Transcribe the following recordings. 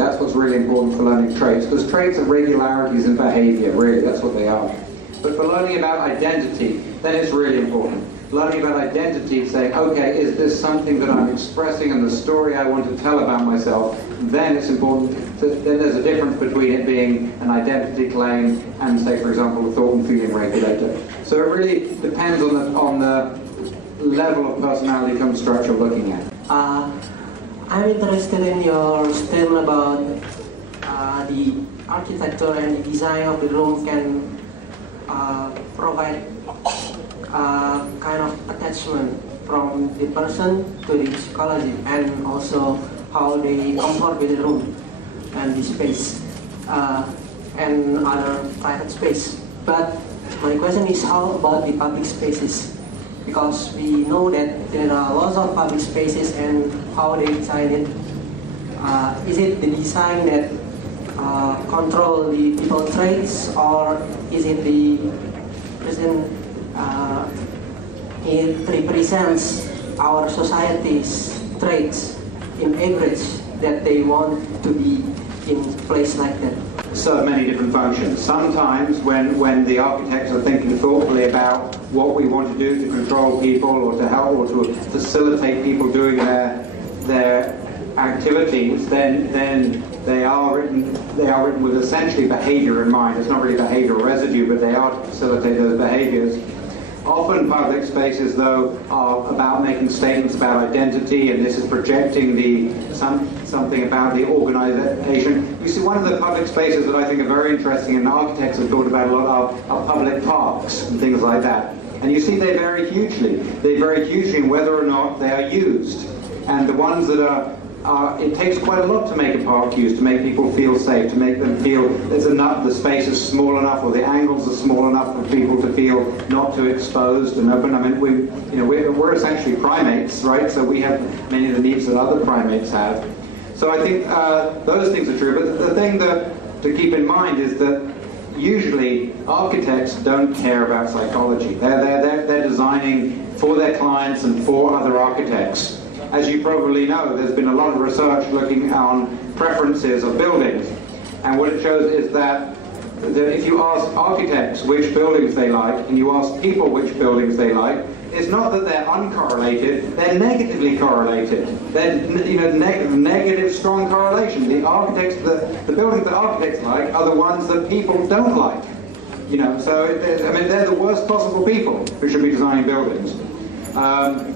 That's what's really important for learning traits, because traits are regularities in behavior, really, that's what they are. But for learning about identity, then it's really important. Learning about identity, saying, okay, is this something that I'm expressing in the story I want to tell about myself? Then it's important. Then there's a difference between it being an identity claim and, say, for example, a thought and feeling regulator. So it really depends on the level of personality construct you're looking at. I'm interested in your statement about the architecture and the design of the room can provide kind of attachment from the person to the psychology, and also how they comfort with the room and the space and other private space. But my question is, how about the public spaces? Because we know that there are lots of public spaces and how they design it. Is it the design that control the people traits, or is it the present it represents our society's traits in average that they want to be in place like that? So many different functions. Sometimes when the architects are thinking thoughtfully about what we want to do to control people or to help or to facilitate people doing their activities, then they are written with essentially behavior in mind. It's not really behavioral residue, but they are to facilitate those behaviors. Often public spaces, though, are about making statements about identity, and this is projecting something about the organization. You see, one of the public spaces that I think are very interesting, and architects have thought about a lot, are public parks and things like that. And you see they vary hugely. They vary hugely in whether or not they are used. And the ones that are it takes quite a lot to make a park used, to make people feel safe, to make them feel there's enough, the space is small enough, or the angles are small enough for people to feel not too exposed and open. I mean, we're essentially primates, right? So we have many of the needs that other primates have. So I think those things are true. But the thing to keep in mind is that usually architects don't care about psychology. They're designing for their clients and for other architects. As you probably know, there's been a lot of research looking on preferences of buildings. And what it shows is that if you ask architects which buildings they like, and you ask people which buildings they like, it's not that they're uncorrelated, they're negatively correlated. They're negative, strong correlation. The buildings that architects like are the ones that people don't like. So they're the worst possible people who should be designing buildings. And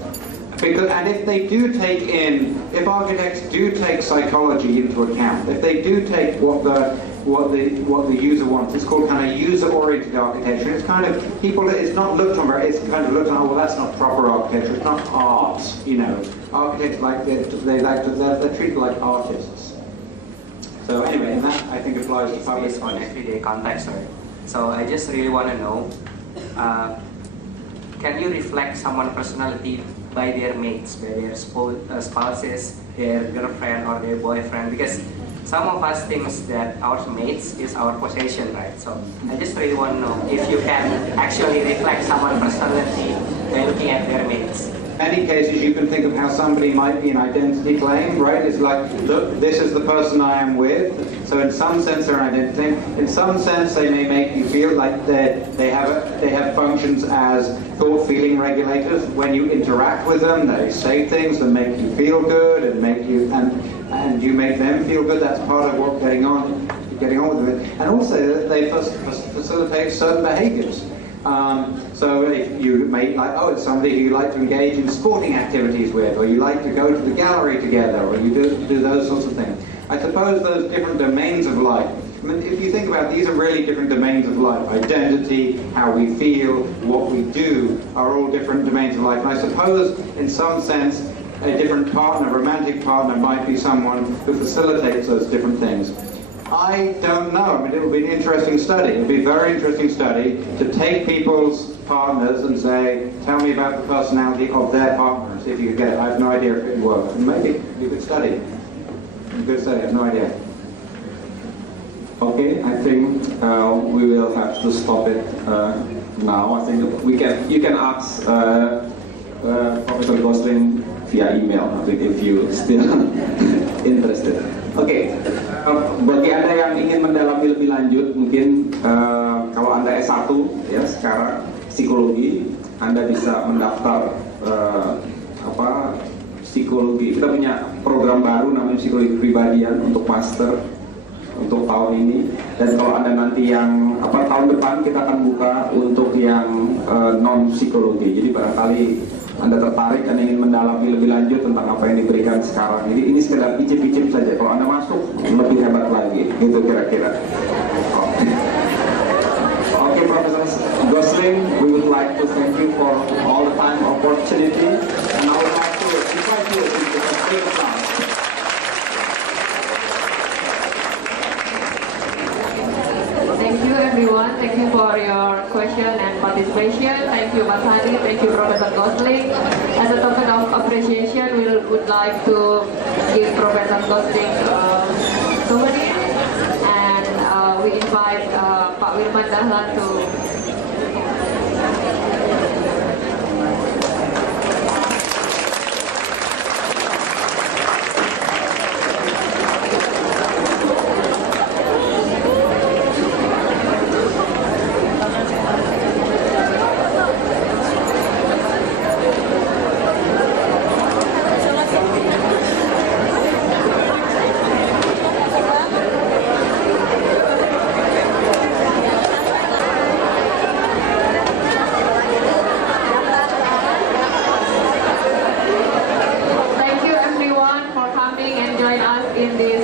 if architects do take psychology into account, if they do take what the user wants, it's called kind of user-oriented architecture. It's kind of it's not looked on, it's kind of looked on. Oh, well, that's not proper architecture. It's not art. Architects they're treated like artists. So anyway, and that I think applies to public based on everyday context, right? So I just really want to know, can you reflect someone's personality by their mates, by their spouses, their girlfriend or their boyfriend? Because some of us think that our mates is our possession, right? So I just really want to know if you can actually reflect someone's personality by looking at their mates. In many cases, you can think of how somebody might be an identity claim, right? It's like, look, this is the person I am with. So in some sense, they're an identity claim. In some sense, they may make you feel like they have functions as thought feeling regulators. When you interact with them, they say things that make you feel good and you make them feel good. That's part of what's getting on with it. And also, they facilitate certain behaviors. So if you may like, it's somebody who you like to engage in sporting activities with, or you like to go to the gallery together, or you do those sorts of things. I suppose those different domains of life, I mean, if you think about it, these are really different domains of life. Identity, how we feel, what we do, are all different domains of life. And I suppose, in some sense, a different partner, a romantic partner, might be someone who facilitates those different things. I don't know. I mean, it would be an interesting study. It would be a very interesting study to take people's partners and say, tell me about the personality of their partners, if you could get it. I have no idea if it would work. Maybe you could study. You could study, I have no idea. Okay, I think we will have to stop it now. I think you can ask Professor Gosling via email, I think, if you're still interested. Okay. Bagi Anda yang ingin mendalami lebih lanjut, mungkin kalau Anda S1 ya sekarang psikologi, Anda bisa mendaftar psikologi. Kita punya program baru namanya psikologi kepribadian untuk master untuk tahun ini. Dan kalau Anda nanti yang tahun depan kita akan buka untuk yang non psikologi. Jadi barangkali Anda tertarik dan ingin mendalami lebih lanjut tentang apa yang diberikan sekarang. Jadi ini sekedar icip-icip saja. Kalau Anda masuk, lebih hebat lagi. Gitu kira-kira. Oke, Profesor Gosling, we would like to thank you for all the time opportunity. And I would like to invite you to the field class. Thank you everyone, thank you for your question and participation. Thank you Mas Hani, thank you Professor Gosling. As a token of appreciation, we would like to give Professor Gosling souvenir, and we invite Pak Wirman Dahlan to in this